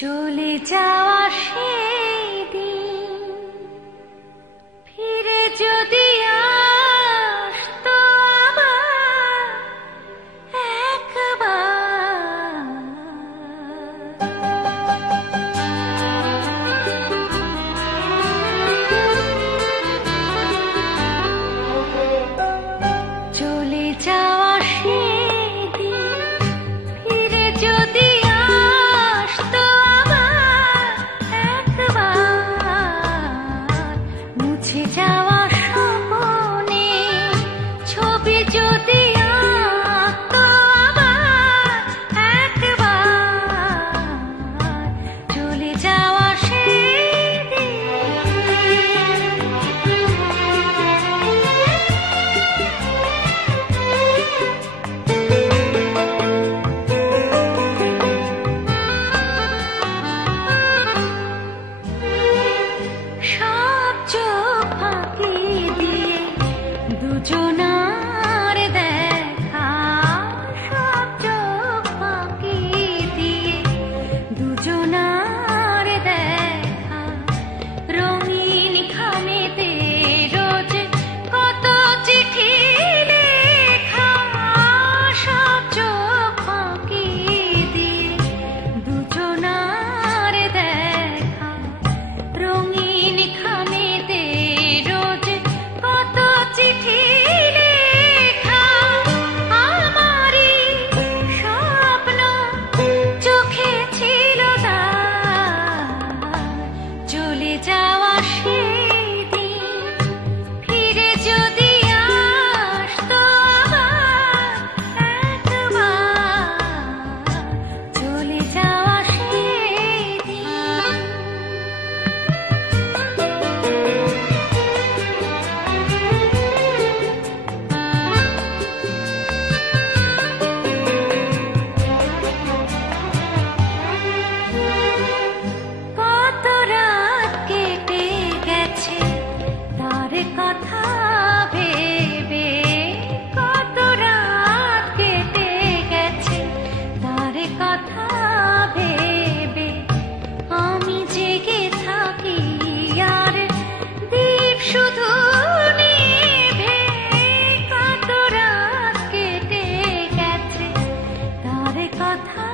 চলে যাওয়া সেই দিন ফিরে যদি আসতো আবার একবার, চলে যাওয়া সেই দিন ফিরে যদি আসতো আবার একবার, মুছে যাওয়া স্বপ্নে ছবি যদি আঁকতো আবার একবার, চলে যাওয়া সেই সব চোখ ফাঁকি দিয়ে দুজনার দেখা, সব চোখ ফাঁকি দিয়ে দুজনার দেখা, রঙিন খামেতে রোজ কত চিঠি লেখা, সব চোখ ফাঁকি দিয়ে দুজনার দেখা, রঙিন খামেতে রোজ কত চিঠি লেখা, আমারই স্বপ্ন চোখে ছিল তার, চলে যাওয়া সেই দিন ফিরে যদি আসতো আবার একবার, চলে যাওয়া সেই দিন। কত রাত কেটে গেছে তার কথা ভেবে, কত রাত কেটে গেছে তার কথা ভেবে, আমি জেগে থাকি আর দীপ শুধু নিভে, কত রাত কেটে গেছে তার কথা